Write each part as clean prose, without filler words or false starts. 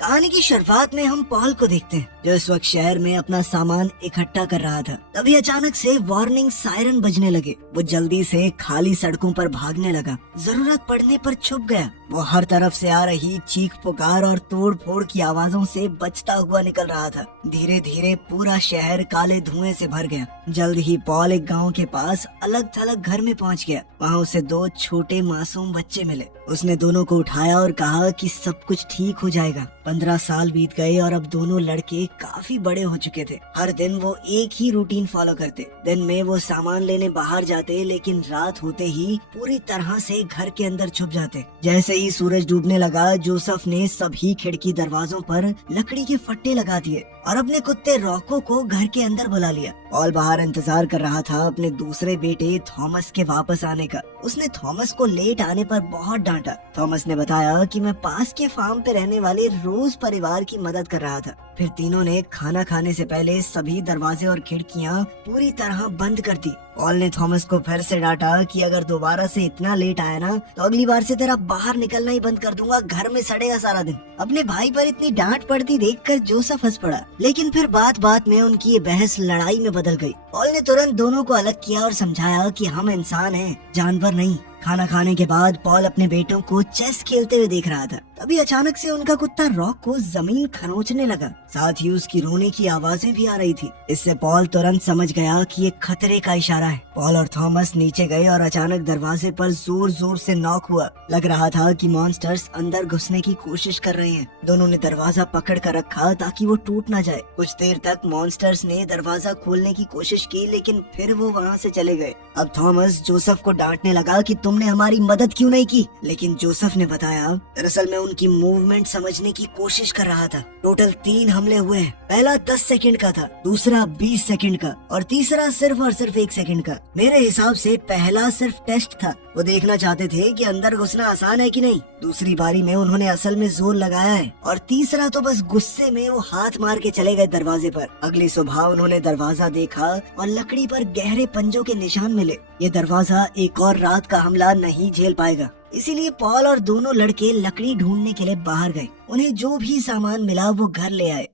कहानी की शुरुआत में हम पॉल को देखते हैं जो इस वक्त शहर में अपना सामान इकट्ठा कर रहा था। तभी अचानक से वार्निंग सायरन बजने लगे। वो जल्दी से खाली सड़कों पर भागने लगा। जरूरत पड़ने पर छुप गया। वो हर तरफ से आ रही चीख पुकार और तोड़ फोड़ की आवाजों से बचता हुआ निकल रहा था। धीरे धीरे पूरा शहर काले धुएं से भर गया। जल्द ही पॉल एक गांव के पास अलग थलग घर में पहुंच गया। वहाँ उसे दो छोटे मासूम बच्चे मिले। उसने दोनों को उठाया और कहा कि सब कुछ ठीक हो जाएगा। 15 साल बीत गए और अब दोनों लड़के काफी बड़े हो चुके थे। हर दिन वो एक ही रूटीन फॉलो करते। दिन में वो सामान लेने बाहर जाते, लेकिन रात होते ही पूरी तरह से घर के अंदर छुप जाते। जैसे ही सूरज डूबने लगा, जोसेफ ने सभी खिड़की दरवाजों पर लकड़ी के फट्टे लगा दिए और अपने कुत्ते रॉको को घर के अंदर बुला लिया। पॉल बाहर इंतजार कर रहा था अपने दूसरे बेटे थॉमस के वापस आने का। उसने थॉमस को लेट आने पर बहुत डांटा। थॉमस ने बताया कि मैं पास के फार्म पे रहने वाले रोज परिवार की मदद कर रहा था। फिर तीनों ने खाना खाने से पहले सभी दरवाजे और खिड़कियां पूरी तरह बंद कर दी। पॉल ने थॉमस को फिर से डांटा कि अगर दोबारा से इतना लेट आया ना तो अगली बार से तेरा बाहर निकलना ही बंद कर दूंगा, घर में सड़ेगा सारा दिन। अपने भाई पर इतनी डांट पड़ती देखकर जोसेफ हंस पड़ा, लेकिन फिर बात बात में उनकी ये बहस लड़ाई में बदल गई। पॉल ने तुरंत दोनों को अलग किया और समझाया कि हम इंसान हैं, जानवर नहीं। खाना खाने के बाद पॉल अपने बेटों को चेस खेलते हुए देख रहा था। तभी अचानक से उनका कुत्ता रॉक को जमीन खरोंचने लगा। साथ ही उसकी रोने की आवाजें भी आ रही थी। इससे पॉल तुरंत समझ गया कि ये खतरे का इशारा है। पॉल और थॉमस नीचे गए और अचानक दरवाजे पर जोर जोर से नॉक हुआ। लग रहा था कि मॉन्स्टर्स अंदर घुसने की कोशिश कर रहे हैं। दोनों ने दरवाजा पकड़ कर रखा ताकि वो टूट ना जाए। कुछ देर तक मॉन्स्टर्स ने दरवाजा खोलने की कोशिश की, लेकिन फिर वो वहाँ से चले गए। अब थॉमस जोसेफ को डांटने लगा कि तुमने हमारी मदद क्यों नहीं की, लेकिन जोसेफ ने बताया दरअसल मैं उनकी मूवमेंट समझने की कोशिश कर रहा था। टोटल 3 हमले हुए हैं। पहला 10 सेकंड का था, दूसरा 20 सेकंड का और तीसरा सिर्फ और सिर्फ 1 सेकंड का। मेरे हिसाब से पहला सिर्फ टेस्ट था। वो देखना चाहते थे कि अंदर घुसना आसान है कि नहीं। दूसरी बारी में उन्होंने असल में जोर लगाया है और तीसरा तो बस गुस्से में वो हाथ मार के चले गए दरवाजे पर। अगली सुबह उन्होंने दरवाजा देखा और लकड़ी पर गहरे पंजों के निशान मिले। ये दरवाजा एक और रात का हमला नहीं झेल पाएगा। इसीलिए पॉल और दोनों लड़के लकड़ी ढूंढने के लिए बाहर गए। उन्हें जो भी सामान मिला वो घर ले आए।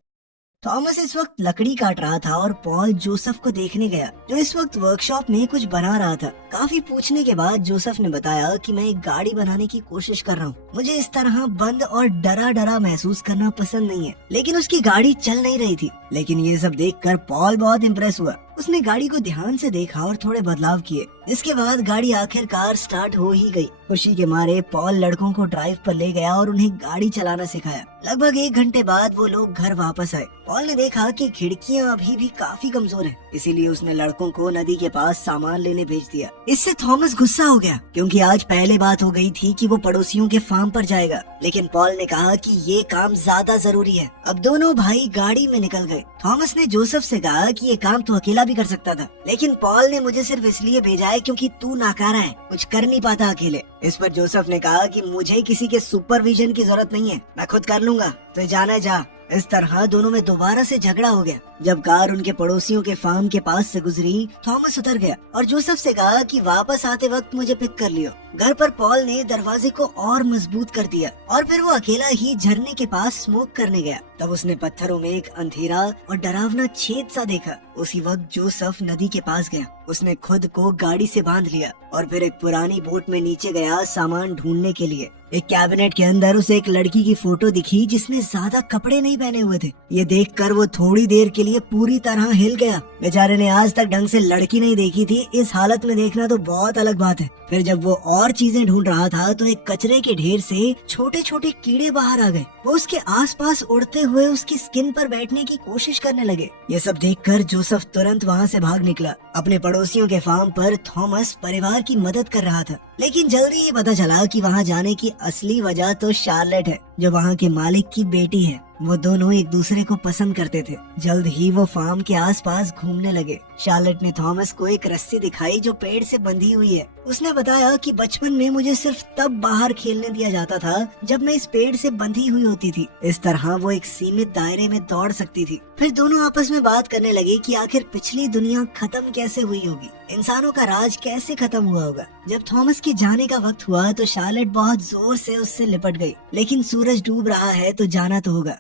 थॉमस इस वक्त लकड़ी काट रहा था और पॉल जोसेफ को देखने गया, जो इस वक्त वर्कशॉप में कुछ बना रहा था। काफी पूछने के बाद जोसेफ ने बताया कि मैं एक गाड़ी बनाने की कोशिश कर रहा हूँ। मुझे इस तरह बंद और डरा डरा महसूस करना पसंद नहीं है। लेकिन उसकी गाड़ी चल नहीं रही थी। लेकिन ये सब देखकर पॉल बहुत इम्प्रेस हुआ। उसने गाड़ी को ध्यान से देखा और थोड़े बदलाव किए। इसके बाद गाड़ी आखिरकार स्टार्ट हो ही गई। खुशी के मारे पॉल लड़कों को ड्राइव पर ले गया और उन्हें गाड़ी चलाना सिखाया। लगभग 1 घंटे बाद वो लोग घर वापस आए। पॉल ने देखा कि खिड़कियां अभी भी काफी कमजोर हैं, इसीलिए उसने लड़कों को नदी के पास सामान लेने भेज दिया। इससे थॉमस गुस्सा हो गया, क्योंकि आज पहले बात हो गई थी कि वो पड़ोसियों के फार्म पर जाएगा। लेकिन पॉल ने कहा कि ये काम ज्यादा जरूरी है। अब दोनों भाई गाड़ी में निकल गए। थॉमस ने जोसेफ से कहा कि ये काम तो अकेला भी कर सकता था, लेकिन पॉल ने मुझे सिर्फ इसलिए भेजा है क्योंकि तू नाकारा है, कुछ कर नहीं पाता अकेले। इस पर जोसेफ ने कहा कि मुझे किसी के सुपरविजन की जरूरत नहीं है, मैं खुद कर लूंगा, तो जाना जा। इस तरह दोनों में दोबारा से झगड़ा हो गया। जब कार उनके पड़ोसियों के फार्म के पास से गुजरी, थॉमस उतर गया और जोसेफ से कहा कि वापस आते वक्त मुझे पिक कर लियो। घर पर पॉल ने दरवाजे को और मजबूत कर दिया और फिर वो अकेला ही झरने के पास स्मोक करने गया। तब उसने पत्थरों में एक अंधेरा और डरावना छेद सा देखा। उसी वक्त जोसेफ नदी के पास गया। उसने खुद को गाड़ी से बांध लिया और फिर एक पुरानी बोट में नीचे गया सामान ढूंढने के लिए। एक कैबिनेट के अंदर उसे एक लड़की की फोटो दिखी जिसने ज्यादा कपड़े नहीं पहने हुए थे। ये देखकर वो थोड़ी देर के लिए पूरी तरह हिल गया। बेचारे ने आज तक ढंग से लड़की नहीं देखी थी, इस हालत में देखना तो बहुत अलग बात है। फिर जब वो और चीजें ढूंढ रहा था तो एक कचरे के ढेर से छोटे छोटे कीड़े बाहर आ गए। वो उसके आसपास उड़ते हुए उसकी स्किन पर बैठने की कोशिश करने लगे। ये सब देखकर जोसेफ तुरंत वहाँ से भाग निकला। अपने पड़ोसियों के फार्म पर थॉमस परिवार की मदद कर रहा था, लेकिन जल्दी ही पता चला कि वहाँ जाने की असली वजह तो शार्लेट है, जो वहाँ के मालिक की बेटी है। वो दोनों एक दूसरे को पसंद करते थे। जल्द ही वो फार्म के आसपास घूमने लगे। शार्लेट ने थॉमस को एक रस्सी दिखाई जो पेड़ से बंधी हुई है। उसने बताया कि बचपन में मुझे सिर्फ तब बाहर खेलने दिया जाता था जब मैं इस पेड़ से बंधी हुई होती थी। इस तरह वो एक सीमित दायरे में दौड़ सकती थी। फिर दोनों आपस में बात करने लगे कि आखिर पिछली दुनिया खत्म कैसे हुई होगी, इंसानों का राज कैसे खत्म हुआ होगा। जब थॉमस के जाने का वक्त हुआ तो शार्लेट बहुत जोर से उससे लिपट गई, लेकिन सूरज सूरज डूब रहा है तो जाना तो होगा।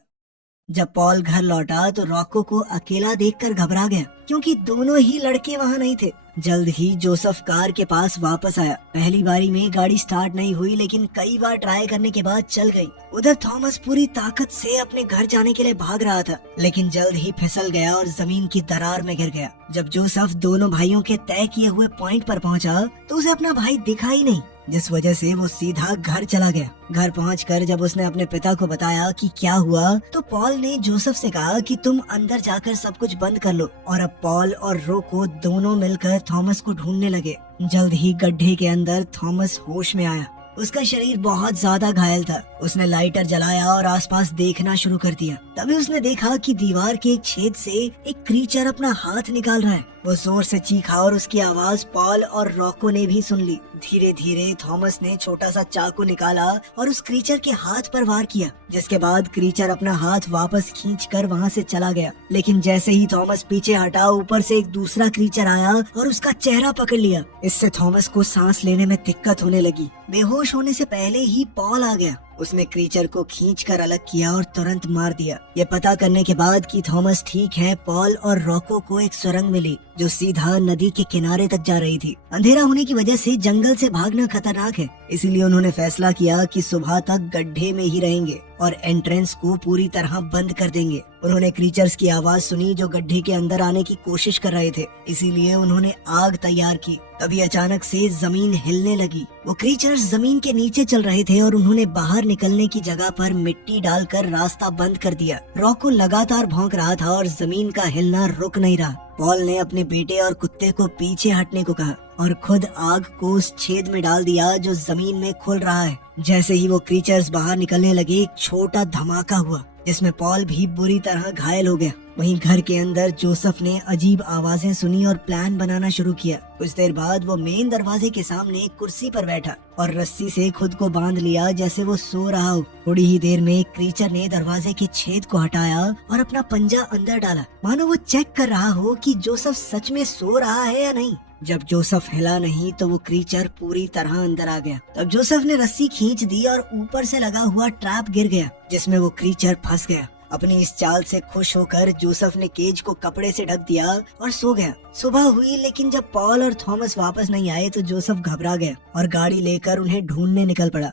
जब पॉल घर लौटा तो रॉको को अकेला देखकर घबरा गया, क्योंकि दोनों ही लड़के वहाँ नहीं थे। जल्द ही जोसेफ कार के पास वापस आया। पहली बारी में गाड़ी स्टार्ट नहीं हुई, लेकिन कई बार ट्राई करने के बाद चल गई। उधर थॉमस पूरी ताकत से अपने घर जाने के लिए भाग रहा था, लेकिन जल्द ही फिसल गया और जमीन की दरार में गिर गया। जब जोसेफ दोनों भाइयों के तय किए हुए पॉइंट पर पहुंचा तो उसे अपना भाई दिखा ही नहीं, जिस वजह से वो सीधा घर चला गया। घर पहुंचकर जब उसने अपने पिता को बताया कि क्या हुआ, तो पॉल ने जोसेफ से कहा कि तुम अंदर जाकर सब कुछ बंद कर लो। और अब पॉल और रोको दोनों मिलकर थॉमस को ढूंढने लगे। जल्द ही गड्ढे के अंदर थॉमस होश में आया। उसका शरीर बहुत ज्यादा घायल था। उसने लाइटर जलाया और आसपास देखना शुरू कर दिया। तभी उसने देखा कि दीवार के एक छेद से एक क्रीचर अपना हाथ निकाल रहा है। वो जोर से चीखा और उसकी आवाज पॉल और रॉको ने भी सुन ली। धीरे धीरे थॉमस ने छोटा सा चाकू निकाला और उस क्रीचर के हाथ पर वार किया, जिसके बाद क्रीचर अपना हाथ वापस खींचकर वहाँ से चला गया। लेकिन जैसे ही थॉमस पीछे हटा, ऊपर से एक दूसरा क्रीचर आया और उसका चेहरा पकड़ लिया। इससे थॉमस को सांस लेने में दिक्कत होने लगी। बेहोश होने से पहले ही पॉल आ गया। उसने क्रीचर को खींचकर अलग किया और तुरंत मार दिया। ये पता करने के बाद कि थॉमस ठीक है, पॉल और रॉको को एक सुरंग मिली जो सीधा नदी के किनारे तक जा रही थी। अंधेरा होने की वजह से जंगल से भागना खतरनाक है, इसीलिए उन्होंने फैसला किया कि सुबह तक गड्ढे में ही रहेंगे और एंट्रेंस को पूरी तरह बंद कर देंगे। उन्होंने क्रीचर्स की आवाज सुनी जो गड्ढे के अंदर आने की कोशिश कर रहे थे, इसीलिए उन्होंने आग तैयार की। तभी अचानक से जमीन हिलने लगी। वो क्रीचर्स जमीन के नीचे चल रहे थे और उन्होंने बाहर निकलने की जगह पर मिट्टी डालकर रास्ता बंद कर दिया। रॉको लगातार भौंक रहा था और जमीन का हिलना रुक नहीं रहा। पॉल ने अपने बेटे और कुत्ते को पीछे हटने को कहा और खुद आग को उस छेद में डाल दिया जो जमीन में खुल रहा है। जैसे ही वो क्रीचर्स बाहर निकलने लगे, एक छोटा धमाका हुआ जिसमें पॉल भी बुरी तरह घायल हो गया। वहीं घर के अंदर जोसेफ ने अजीब आवाजें सुनी और प्लान बनाना शुरू किया। कुछ देर बाद वो मेन दरवाजे के सामने एक कुर्सी पर बैठा और रस्सी से खुद को बांध लिया जैसे वो सो रहा हो। थोड़ी ही देर में एक क्रीचर ने दरवाजे के छेद को हटाया और अपना पंजा अंदर डाला, मानो वो चेक कर रहा हो कि जोसेफ सच में सो रहा है या नहीं। जब जोसेफ हिला नहीं तो वो क्रीचर पूरी तरह अंदर आ गया। तब जोसेफ ने रस्सी खींच दी और ऊपर से लगा हुआ ट्रैप गिर गया, जिसमें वो क्रीचर फंस गया। अपनी इस चाल से खुश होकर जोसेफ ने केज को कपड़े से ढक दिया और सो गया। सुबह हुई, लेकिन जब पॉल और थॉमस वापस नहीं आए तो जोसेफ घबरा गया और गाड़ी लेकर उन्हें ढूंढने निकल पड़ा।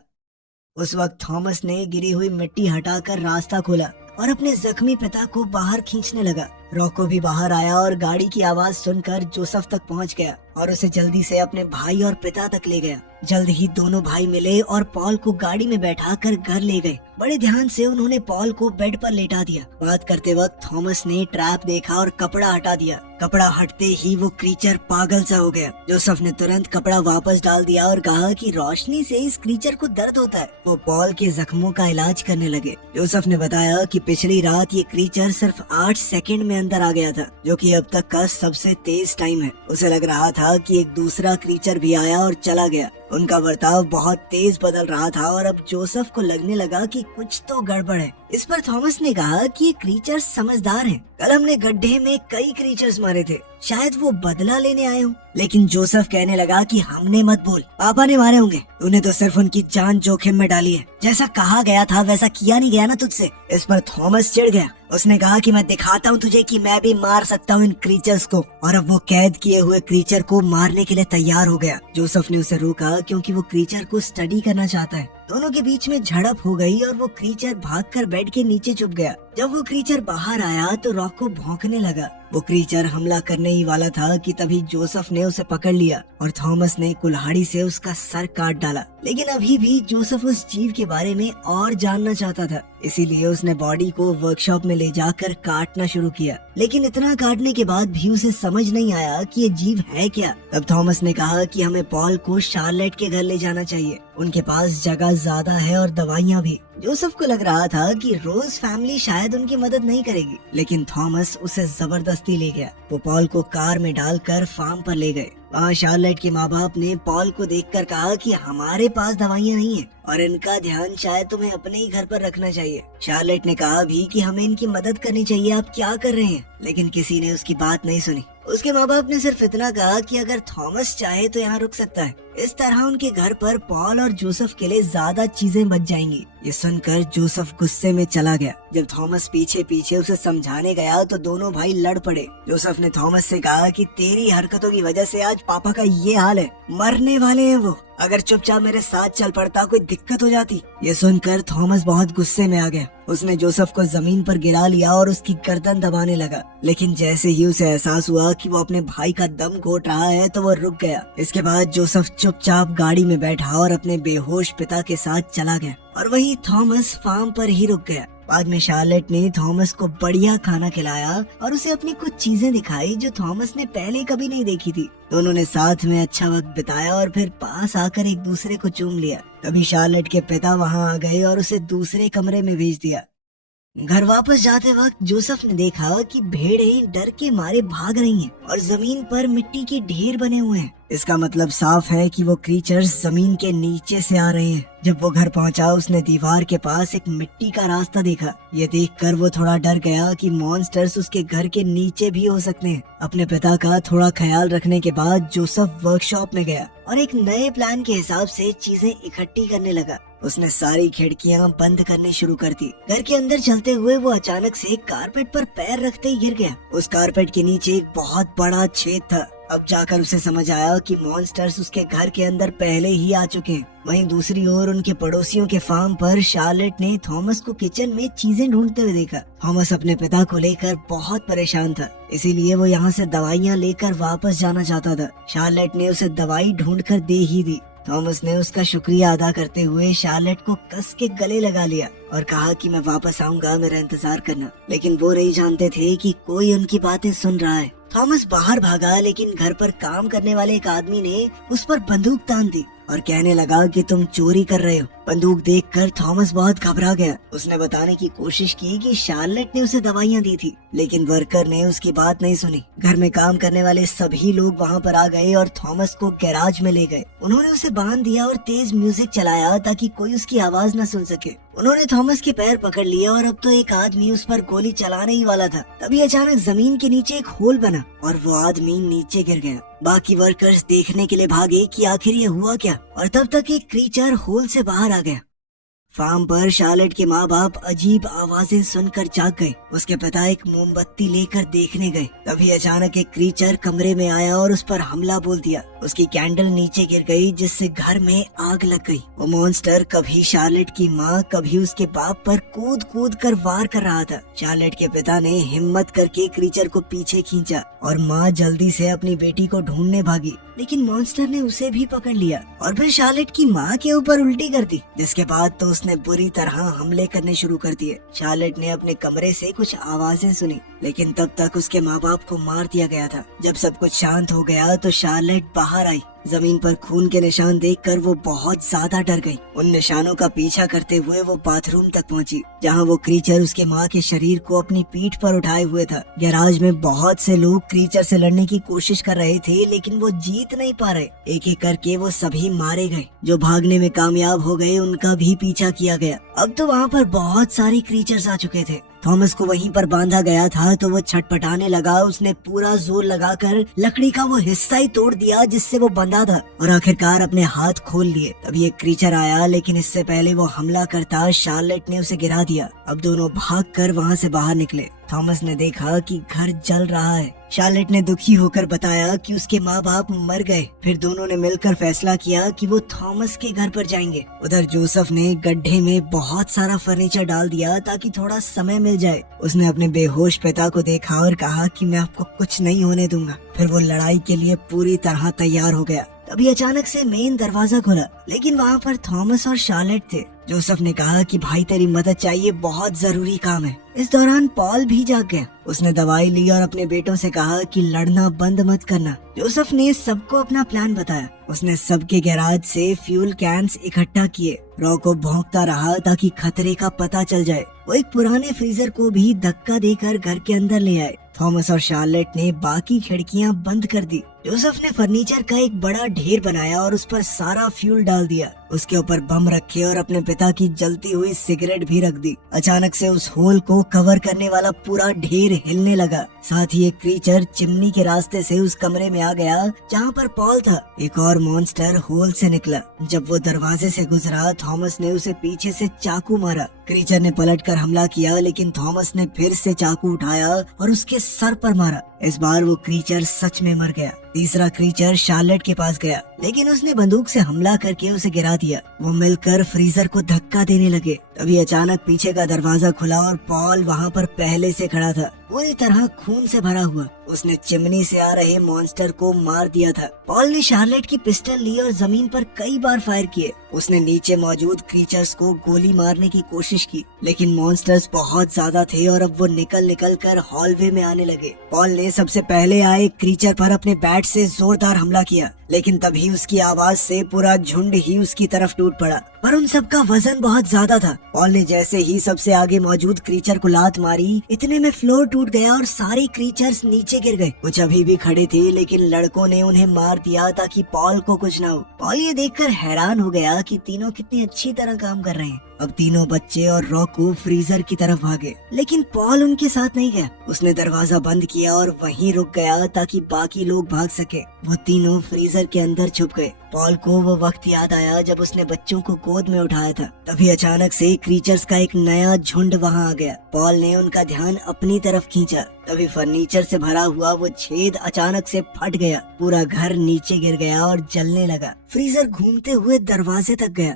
उस वक्त थॉमस ने गिरी हुई मिट्टी हटाकर रास्ता खोला और अपने जख्मी पिता को बाहर खींचने लगा। रॉको भी बाहर आया और गाड़ी की आवाज सुनकर जोसेफ तक पहुंच गया और उसे जल्दी से अपने भाई और पिता तक ले गया। जल्द ही दोनों भाई मिले और पॉल को गाड़ी में बैठाकर घर ले गए। बड़े ध्यान से उन्होंने पॉल को बेड पर लेटा दिया। बात करते वक्त थॉमस ने ट्रैप देखा और कपड़ा हटा दिया। कपड़ा हटते ही वो क्रीचर पागल सा हो गया। जोसेफ ने तुरंत कपड़ा वापस डाल दिया और कहा कि रोशनी से इस क्रीचर को दर्द होता है। वो पॉल के जख्मों का इलाज करने लगे। जोसेफ ने बताया कि पिछली रात ये क्रीचर सिर्फ 8 सेकंड में अंदर आ गया था, जो कि अब तक का सबसे तेज टाइम है। उसे लग रहा था कि एक दूसरा क्रीचर भी आया और चला गया। उनका बर्ताव बहुत तेज बदल रहा था और अब जोसेफ को लगने लगा कि कुछ तो गड़बड़ है। इस पर थॉमस ने कहा कि ये क्रीचर्स समझदार हैं। कल हमने गड्ढे में कई क्रीचर्स मारे थे, शायद वो बदला लेने आए हों। लेकिन जोसेफ कहने लगा कि हमने मत बोल, पापा ने मारे होंगे। तूने तो सिर्फ उनकी जान जोखिम में डाली है। जैसा कहा गया था वैसा किया नहीं गया ना तुझसे। इस पर थॉमस चिढ़ गया। उसने कहा कि मैं दिखाता हूँ तुझे कि मैं भी मार सकता हूँ इन क्रीचर्स को। और अब वो कैद किए हुए क्रीचर को मारने के लिए तैयार हो गया। जोसेफ ने उसे रोका क्योंकि वो क्रीचर को स्टडी करना चाहता है। दोनों के बीच में झड़प हो गई और वो क्रीचर भागकर बेड के नीचे छुप गया। जब वो क्रीचर बाहर आया तो रॉको भौंकने लगा। वो क्रीचर हमला करने ही वाला था कि तभी जोसेफ ने उसे पकड़ लिया और थॉमस ने कुल्हाड़ी से उसका सर काट डाला। लेकिन अभी भी जोसेफ उस जीव के बारे में और जानना चाहता था, इसीलिए उसने बॉडी को वर्कशॉप में ले जाकर काटना शुरू किया। लेकिन इतना काटने के बाद भी उसे समझ नहीं आया कि ये जीव है क्या। तब थॉमस ने कहा कि हमें पॉल को शार्लेट के घर ले जाना चाहिए। उनके पास जगह ज्यादा है और दवाइयाँ भी। जोसेफ को लग रहा था कि रोज फैमिली शायद उनकी मदद नहीं करेगी, लेकिन थॉमस उसे जबरदस्ती ले गया। वो पॉल को कार में डालकर फार्म पर ले गए। वहाँ शार्लेट के माँ बाप ने पॉल को देखकर कहा कि हमारे पास दवाइयाँ नहीं है और इनका ध्यान शायद तुम्हें अपने ही घर पर रखना चाहिए। शार्लेट ने कहा भी कि हमें इनकी मदद करनी चाहिए, आप क्या कर रहे हैं? लेकिन किसी ने उसकी बात नहीं सुनी। उसके माँ बाप ने सिर्फ इतना कहा कि अगर थॉमस चाहे तो यहाँ रुक सकता है, इस तरह उनके घर पर पॉल और जोसेफ के लिए ज्यादा चीजें बच जाएंगी। ये सुनकर जोसेफ गुस्से में चला गया। जब थॉमस पीछे पीछे उसे समझाने गया तो दोनों भाई लड़ पड़े। जोसेफ ने थॉमस से कहा कि तेरी हरकतों की वजह से आज पापा का ये हाल है, मरने वाले हैं वो। अगर चुपचाप मेरे साथ चल पड़ता कोई दिक्कत हो जाती। ये सुनकर थॉमस बहुत गुस्से में आ गया। उसने जोसेफ को जमीन पर गिरा लिया और उसकी गर्दन दबाने लगा। लेकिन जैसे ही उसे एहसास हुआ कि वो अपने भाई का दम घोट रहा है तो वो रुक गया। इसके बाद जोसेफ चुपचाप गाड़ी में बैठा और अपने बेहोश पिता के साथ चला गया और वहीं थॉमस फार्म पर ही रुक गया। बाद में शार्लेट ने थॉमस को बढ़िया खाना खिलाया और उसे अपनी कुछ चीजें दिखाई जो थॉमस ने पहले कभी नहीं देखी थी। दोनों ने साथ में अच्छा वक्त बिताया और फिर पास आकर एक दूसरे को चूम लिया। तभी शार्लेट के पिता वहां आ गए और उसे दूसरे कमरे में भेज दिया। घर वापस जाते वक्त जोसेफ ने देखा कि भेड़ें डर के मारे भाग रही हैं और जमीन पर मिट्टी के ढेर बने हुए हैं। इसका मतलब साफ है कि वो क्रीचर्स जमीन के नीचे से आ रहे हैं। जब वो घर पहुंचा उसने दीवार के पास एक मिट्टी का रास्ता देखा। ये देखकर वो थोड़ा डर गया कि मॉन्स्टर्स उसके घर के नीचे भी हो सकते हैं। अपने पिता का थोड़ा ख्याल रखने के बाद जोसेफ वर्कशॉप में गया और एक नए प्लान के हिसाब से चीजें इकट्ठी करने लगा। उसने सारी खिड़कियां बंद करनी शुरू कर दी। घर के अंदर चलते हुए वो अचानक से कारपेट पर पैर रखते ही गिर गया। उस कारपेट के नीचे एक बहुत बड़ा छेद था। अब जाकर उसे समझ आया कि मॉन्स्टर्स उसके घर के अंदर पहले ही आ चुके हैं। वहीं दूसरी ओर उनके पड़ोसियों के फार्म पर शार्लेट ने थॉमस को किचन में चीजें ढूंढते हुए देखा। थॉमस अपने पिता को लेकर बहुत परेशान था, इसीलिए वो यहाँ से दवाइयाँ लेकर वापस जाना चाहता था। शार्लेट ने उसे दवाई ढूंढकर दे ही दी। थॉमस ने उसका शुक्रिया अदा करते हुए शार्लेट को कस के गले लगा लिया और कहा कि मैं वापस आऊंगा, मेरा इंतजार करना। लेकिन वो नहीं जानते थे कि कोई उनकी बातें सुन रहा है। थॉमस बाहर भागा, लेकिन घर पर काम करने वाले एक आदमी ने उस पर बंदूक तान दी और कहने लगा कि तुम चोरी कर रहे हो। बंदूक देखकर थॉमस बहुत घबरा गया। उसने बताने की कोशिश की कि शार्लेट ने उसे दवाइयाँ दी थी, लेकिन वर्कर ने उसकी बात नहीं सुनी। घर में काम करने वाले सभी लोग वहाँ पर आ गए और थॉमस को गैराज में ले गए। उन्होंने उसे बांध दिया और तेज म्यूजिक चलाया ताकि कोई उसकी आवाज न सुन सके। उन्होंने थॉमस के पैर पकड़ लिए और अब तो एक आदमी उस पर गोली चलाने ही वाला था। तभी अचानक जमीन के नीचे एक होल बना और वो आदमी नीचे गिर गया। बाकी वर्कर्स देखने के लिए भागे कि आखिर ये हुआ क्या, और तब तक एक क्रीचर होल से बाहर आ गया। फार्म पर शार्लेट के माँ बाप अजीब आवाजें सुनकर जाग गए। उसके पिता एक मोमबत्ती लेकर देखने गए। तभी अचानक एक क्रीचर कमरे में आया और उस पर हमला बोल दिया। उसकी कैंडल नीचे गिर गई जिससे घर में आग लग गई। वो मॉन्स्टर कभी शार्लेट की माँ कभी उसके बाप पर कूद कूद कर वार कर रहा था। शार्लेट के पिता ने हिम्मत करके क्रीचर को पीछे खींचा और माँ जल्दी से अपनी बेटी को ढूंढने भागी, लेकिन मॉन्स्टर ने उसे भी पकड़ लिया और फिर शार्लेट की माँ के ऊपर उल्टी कर दी, जिसके बाद तो उसने बुरी तरह हमले करने शुरू कर दिए। शार्लेट ने अपने कमरे से कुछ आवाजें सुनी, लेकिन तब तक उसके माँ बाप को मार दिया गया था। जब सब कुछ शांत हो गया तो शार्लेट बाहर आई। जमीन पर खून के निशान देखकर वो बहुत ज्यादा डर गई। उन निशानों का पीछा करते हुए वो बाथरूम तक पहुंची, जहां वो क्रीचर उसके माँ के शरीर को अपनी पीठ पर उठाए हुए था। गैराज में बहुत से लोग क्रीचर से लड़ने की कोशिश कर रहे थे, लेकिन वो जीत नहीं पा रहे। एक एक करके वो सभी मारे गए। जो भागने में कामयाब हो गए उनका भी पीछा किया गया। अब तो वहाँ पर बहुत सारे क्रीचर्स आ चुके थे। थॉमस को वहीं पर बांधा गया था तो वो छटपटाने लगा। उसने पूरा जोर लगाकर लकड़ी का वो हिस्सा ही तोड़ दिया जिससे वो बंधा था और आखिरकार अपने हाथ खोल लिए। तभी एक क्रीचर आया, लेकिन इससे पहले वो हमला करता शार्लेट ने उसे गिरा दिया। अब दोनों भागकर वहाँ से बाहर निकले। थॉमस ने देखा कि घर जल रहा है। शार्लेट ने दुखी होकर बताया कि उसके माँ बाप मर गए। फिर दोनों ने मिलकर फैसला किया कि वो थॉमस के घर पर जाएंगे। उधर जोसेफ ने गड्ढे में बहुत सारा फर्नीचर डाल दिया ताकि थोड़ा समय मिल जाए। उसने अपने बेहोश पिता को देखा और कहा कि मैं आपको कुछ नहीं होने दूंगा। फिर वो लड़ाई के लिए पूरी तरह तैयार हो गया। तभी अचानक से मेन दरवाजा खुला, लेकिन वहाँ पर थॉमस और शार्लेट थे। जोसेफ ने कहा कि भाई तेरी मदद चाहिए, बहुत जरूरी काम है। इस दौरान पॉल भी जाग गया। उसने दवाई ली और अपने बेटों से कहा कि लड़ना बंद मत करना। जोसेफ ने सबको अपना प्लान बताया। उसने सबके गैराज से फ्यूल कैंस इकट्ठा किए। रॉ को भौंकता रहा ताकि खतरे का पता चल जाए। वो एक पुराने फ्रीजर को भी धक्का देकर घर के अंदर ले आए। थॉमस और शार्लेट ने बाकी खिड़कियां बंद कर दी। जोसेफ ने फर्नीचर का एक बड़ा ढेर बनाया और उस पर सारा फ्यूल डाल दिया। उसके ऊपर बम रखे और अपने पिता की जलती हुई सिगरेट भी रख दी। अचानक से उस होल को कवर करने वाला पूरा ढेर हिलने लगा। साथ ही एक क्रीचर चिमनी के रास्ते से उस कमरे में आ गया जहाँ पर पॉल था। एक और मॉन्स्टर होल से निकला। जब वो दरवाजे से गुजरा, थॉमस ने उसे पीछे से चाकू मारा। क्रीचर ने पलटकर हमला किया, लेकिन थॉमस ने फिर से चाकू उठाया और उसके सर पर मारा। इस बार वो क्रीचर सच में मर गया। तीसरा क्रीचर शार्लेट के पास गया, लेकिन उसने बंदूक से हमला करके उसे गिरा दिया। वो मिलकर फ्रीजर को धक्का देने लगे। तभी अचानक पीछे का दरवाजा खुला और पॉल वहाँ पर पहले से खड़ा था, पूरी तरह खून से भरा हुआ। उसने चिमनी से आ रहे मॉन्स्टर को मार दिया था। पॉल ने शार्लेट की पिस्टल ली और जमीन पर कई बार फायर किए। उसने नीचे मौजूद क्रीचर्स को गोली मारने की कोशिश की, लेकिन मॉन्स्टर्स बहुत ज्यादा थे और अब वो निकल कर हॉलवे में आने लगे। पॉल ने सबसे पहले आए क्रीचर पर अपने बैट से जोरदार हमला किया, लेकिन तभी उसकी आवाज से पूरा झुंड ही उसकी तरफ टूट पड़ा। पर उन सबका वजन बहुत ज्यादा था। पॉल ने जैसे ही सबसे आगे मौजूद क्रीचर को लात मारी, इतने में फ्लोर टूट गया और सारे क्रीचर्स नीचे गिर गए। कुछ अभी भी खड़े थे, लेकिन लड़कों ने उन्हें मार दिया ताकि पॉल को कुछ न हो। पॉल ये देखकर हैरान हो गया कि तीनों कितनी अच्छी तरह काम कर रहे हैं। अब तीनों बच्चे और रॉको फ्रीजर की तरफ भागे, लेकिन पॉल उनके साथ नहीं गया। उसने दरवाजा बंद किया और वहीं रुक गया ताकि बाकी लोग भाग सके। वो तीनों फ्रीजर के अंदर छुप गए। पॉल को वो वक्त याद आया जब उसने बच्चों को गोद में उठाया था। तभी अचानक से क्रीचर्स का एक नया झुंड वहाँ आ गया। पॉल ने उनका ध्यान अपनी तरफ खींचा। तभी फर्नीचर से भरा हुआ वो छेद अचानक से फट गया। पूरा घर नीचे गिर गया और जलने लगा। फ्रीजर घूमते हुए दरवाजे तक गया।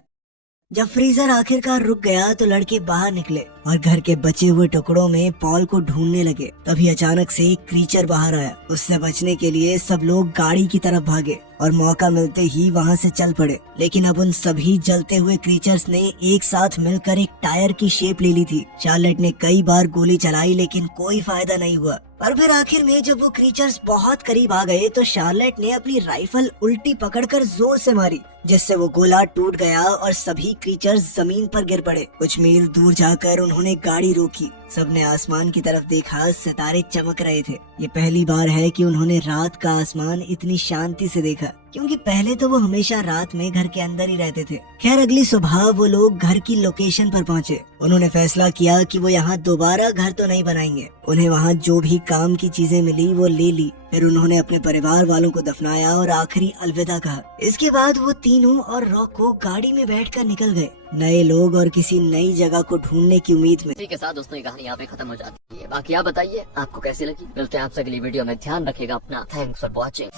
जब फ्रीजर आखिरकार रुक गया तो लड़के बाहर निकले और घर के बचे हुए टुकड़ों में पॉल को ढूंढने लगे। तभी अचानक से एक क्रीचर बाहर आया। उससे बचने के लिए सब लोग गाड़ी की तरफ भागे और मौका मिलते ही वहां से चल पड़े। लेकिन अब उन सभी जलते हुए क्रीचर्स ने एक साथ मिलकर एक टायर की शेप ले ली थी। शार्लेट ने कई बार गोली चलाई, लेकिन कोई फायदा नहीं हुआ। पर फिर आखिर में जब वो क्रीचर्स बहुत करीब आ गए तो शार्लेट ने अपनी राइफल उल्टी पकड़कर जोर से मारी, जिससे वो गोला टूट गया और सभी क्रीचर्स जमीन पर गिर पड़े। कुछ मील दूर जाकर उन्होंने गाड़ी रोकी। सबने आसमान की तरफ देखा, सितारे चमक रहे थे। ये पहली बार है कि उन्होंने रात का आसमान इतनी शांति से देखा, क्योंकि पहले तो वो हमेशा रात में घर के अंदर ही रहते थे। खैर, अगली सुबह वो लोग घर की लोकेशन पर पहुँचे। उन्होंने फैसला किया कि वो यहाँ दोबारा घर तो नहीं बनाएंगे। उन्हें वहाँ जो भी काम की चीजें मिली वो ले ली। फिर उन्होंने अपने परिवार वालों को दफनाया और आखिरी अलविदा कहा। इसके बाद वो तीनों और रॉको गाड़ी में बैठकर निकल गए, नए लोग और किसी नई जगह को ढूंढने की उम्मीद में। इसी के साथ दोस्तों, ये कहानी यहाँ पे खत्म हो जाती है। बाकी आप बताइए आपको कैसी लगी। मिलते हैं आपसे अगली वीडियो में। ध्यान रखिएगा अपना। Thanks for watching.